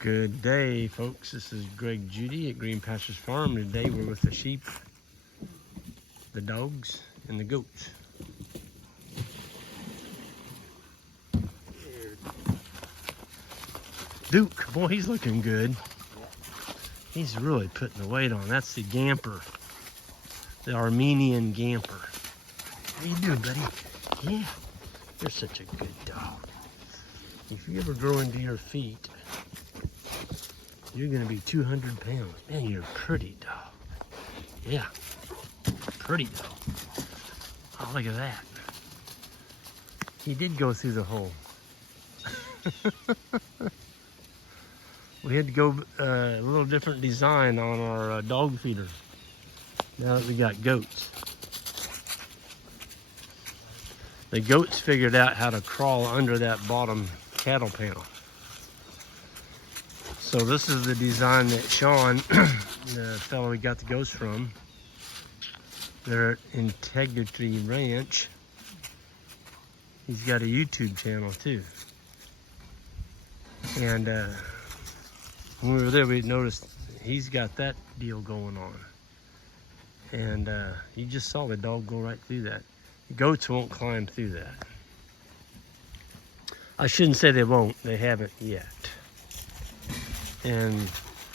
Good day, folks. This is Greg Judy at Green Pastures Farm. Today we're with the sheep, the dogs, and the goats. Duke, boy, he's looking good. He's really putting the weight on. That's the Gamper, the Armenian Gamper. How you doing, buddy? Yeah, you're such a good dog. If you ever grow into your feet, you're gonna be 200 pounds. Man, you're a pretty dog. Yeah, pretty dog. Oh, look at that. He did go through the hole. We had to go a little different design on our dog feeder now that we got goats. The goats figured out how to crawl under that bottom cattle panel. So this is the design that Sean, the fellow we got the goats from, they're at Integrity Ranch. He's got a YouTube channel too. And when we were there, we noticed he's got that deal going on. And you just saw the dog go right through that. Goats won't climb through that. I shouldn't say they won't, they haven't yet. And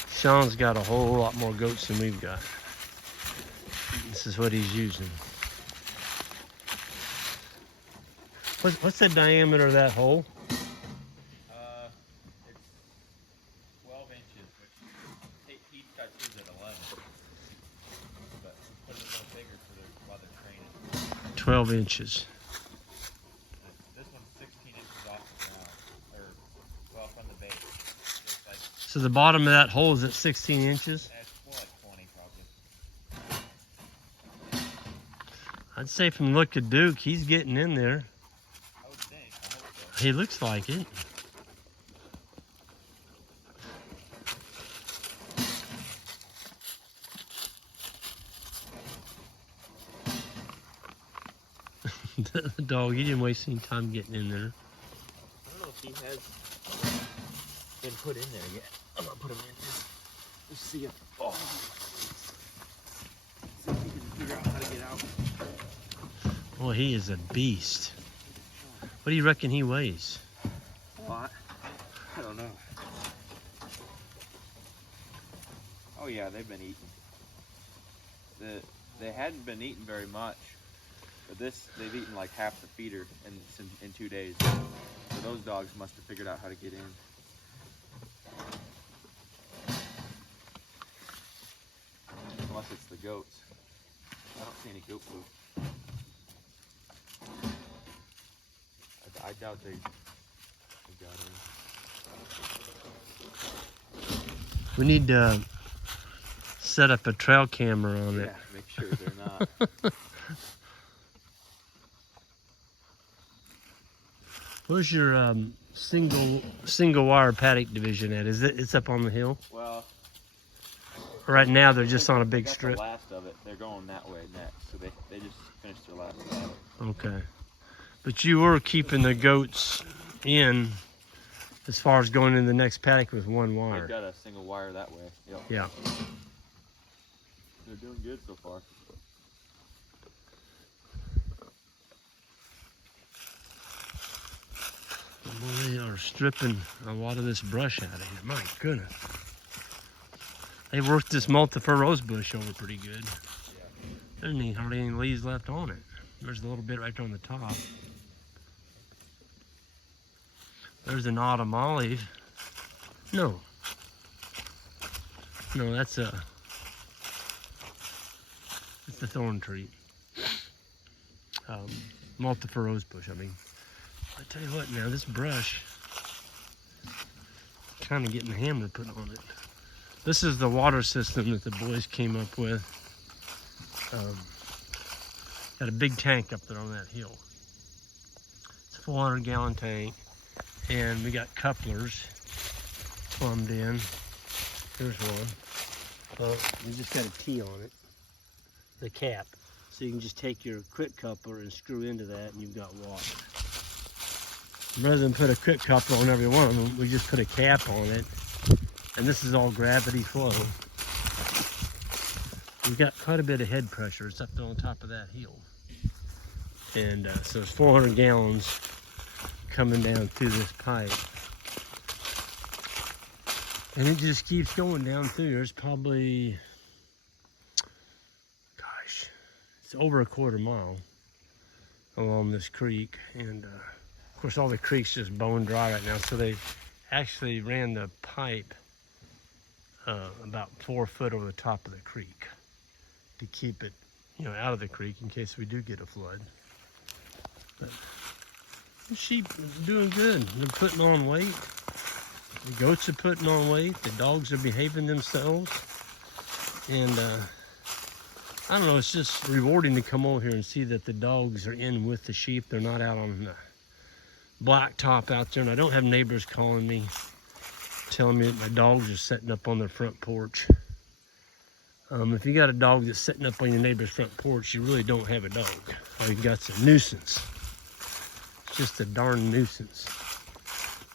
Sean's got a whole lot more goats than we've got. This is what he's using. What's the diameter of that hole? It's 12 inches, which he's got his at 11. But put it a little bigger for while they're training. 12 inches. This one's 16 inches off the ground, or well, from the base. Just like, So the bottom of that hole is at 16 inches? that's more like 20 probably. I'd say from the look of Duke, he's getting in there. I would think. I hope so. He looks like it. The dog, he didn't waste any time getting in there. I don't know if he has been put in there yet. I'm gonna put him in there. Let's see if. Oh. See if he can figure out how to get out. Boy, he is a beast. What do you reckon he weighs? A lot. I don't know. Oh yeah, they've been eating. They hadn't been eating very much, but they've eaten like half the feeder in 2 days. So those dogs must have figured out how to get in. Unless it's the goats. I don't see any goat poop. I doubt they got in. We need to set up a trail camera on it. Yeah, make sure they're not. Where's your single wire paddock division at? It's up on the hill? Well, Right now they're just on a big they got strip. The last of it, they're going that way next, so they just finished their last of it. Okay. But you were keeping the goats in as far as going in the next paddock with one wire. They've got a single wire that way. Yep. Yeah. They're doing good so far. Well, they are stripping a lot of this brush out of here. My goodness. They worked this multi-fir rose bush over pretty good. Yeah. There ain't hardly any leaves left on it. There's a little bit right there on the top. There's an autumn olive. No, that's the thorn tree. Multi-fir rose bush, I mean. I tell you what now, this brush, kind of getting the hammer put on it. This is the water system that the boys came up with. Got a big tank up there on that hill. It's a 400-gallon tank, and we got couplers plumbed in. Here's one. We just got a T on it, the cap. So you can just take your quick coupler and screw into that, and you've got water. Rather than put a quick coupler on every one of them, we just put a cap on it And this is all gravity flow. We've got quite a bit of head pressure. It's up there on top of that hill. And so it's 400 gallons coming down through this pipe. And it just keeps going down through. There's probably, gosh, it's over a quarter mile along this creek. And of course all the creek's just bone dry right now. So they actually ran the pipe about 4 foot over the top of the creek to keep it, out of the creek in case we do get a flood. But the sheep are doing good. They're putting on weight. The goats are putting on weight. The dogs are behaving themselves. And I don't know, it's just rewarding to come over here and see that the dogs are in with the sheep. They're not out on the blacktop out there. And I don't have neighbors calling me, telling me that my dogs are setting up on their front porch. If you got a dog that's sitting up on your neighbor's front porch, you really don't have a dog. All you got's a nuisance. It's just a darn nuisance.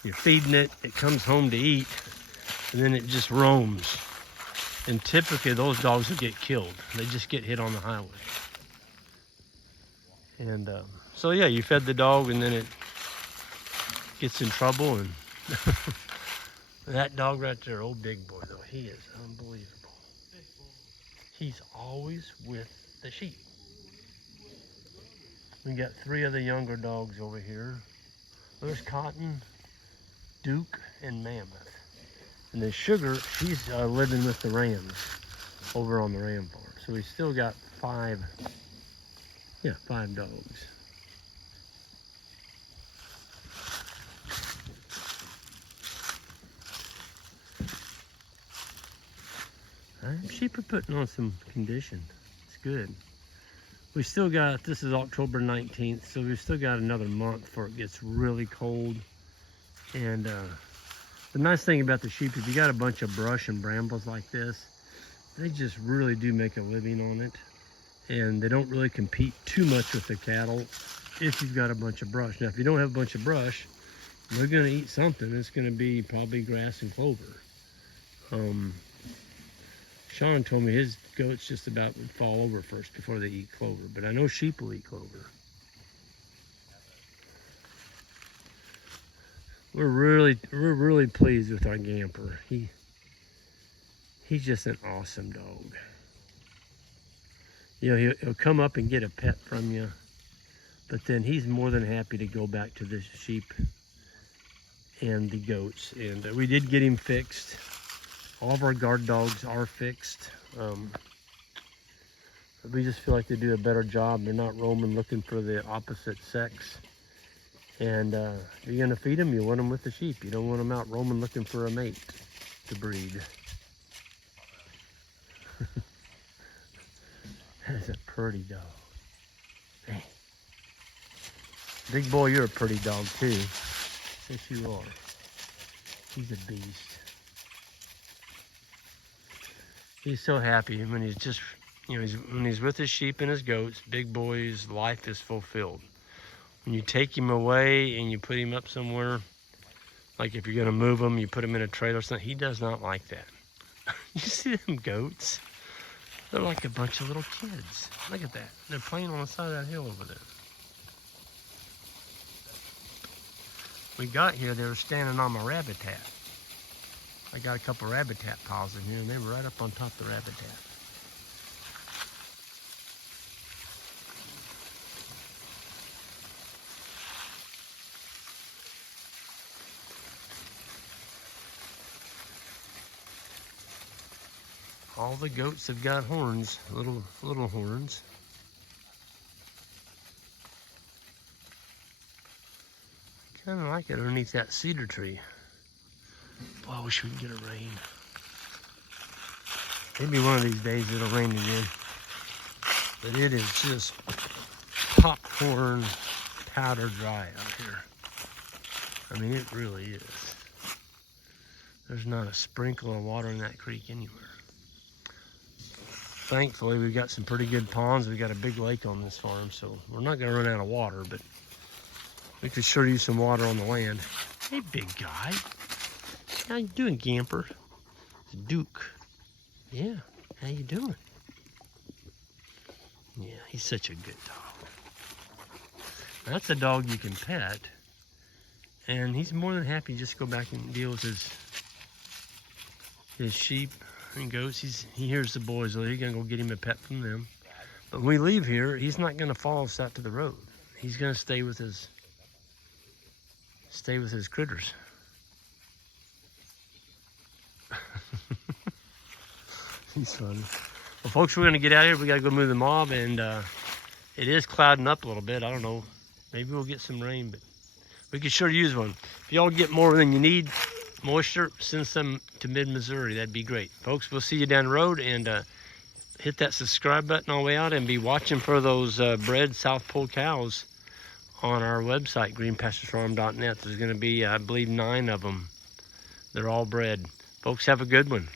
You're feeding it, it comes home to eat, and then it just roams. And typically those dogs will get killed. They just get hit on the highway. And so yeah, you fed the dog and then it gets in trouble. And that dog right there, old big boy though, he is unbelievable. He's always with the sheep. We got 3 other younger dogs over here. There's Cotton, Duke, and Mammoth. And then Sugar, she's living with the rams over on the ram farm. So we still got 5 dogs. Sheep are putting on some condition. It's good. We still got, this is October 19th, so we've still got another month before it gets really cold. And the nice thing about the sheep, if you got a bunch of brush and brambles like this, they just really do make a living on it. And they don't really compete too much with the cattle if you've got a bunch of brush. Now, if you don't have a bunch of brush, they're gonna eat something. It's gonna be probably grass and clover. Sean told me his goats just about would fall over first before they eat clover, but I know sheep will eat clover. We're really pleased with our Gamper. He's just an awesome dog. He'll come up and get a pet from you, but then he's more than happy to go back to the sheep and the goats. And we did get him fixed. All of our guard dogs are fixed. We just feel like they do a better job. They're not roaming looking for the opposite sex. And you're gonna feed them, you want them with the sheep. You don't want them out roaming looking for a mate to breed. That's a pretty dog. Hey. Big boy, you're a pretty dog too. Yes, you are. He's a beast. He's so happy when he's just, when he's with his sheep and his goats, big boy's life is fulfilled. When you take him away and you put him up somewhere, like if you're gonna move him, you put him in a trailer or something, he does not like that. You see them goats? They're like a bunch of little kids. Look at that. They're playing on the side of that hill over there. We got here, they were standing on my rabbit hat. I got a couple rabbit tat piles in here, and they were right up on top of the rabbit tat. All the goats have got horns, little horns. Kind of like it underneath that cedar tree. Boy, I wish we could get a rain. Maybe one of these days it'll rain again. But it is just popcorn powder dry out here. I mean, it really is. There's not a sprinkle of water in that creek anywhere. Thankfully, we've got some pretty good ponds. We've got a big lake on this farm, so we're not gonna run out of water, but we could sure use some water on the land. Hey, big guy. How you doing, Gamper? Duke. Yeah, how you doing? Yeah, he's such a good dog. That's a dog you can pet, and he's more than happy to just go back and deal with his sheep and goats. He hears the boys, so he's gonna go get him a pet from them. But when we leave here, he's not gonna follow us out to the road. He's gonna stay with his critters. He's funny. Well, folks, we're gonna get out of here. We gotta go move the mob, and it is clouding up a little bit. I don't know. Maybe we'll get some rain, but we could sure use one. If y'all get more than you need, moisture, send some to mid-Missouri. That'd be great. Folks, we'll see you down the road, and hit that subscribe button all the way out, and be watching for those bred South Pole cows on our website, greenpasturesfarm.net. There's going to be, I believe, 9 of them. They're all bred. Folks, have a good one.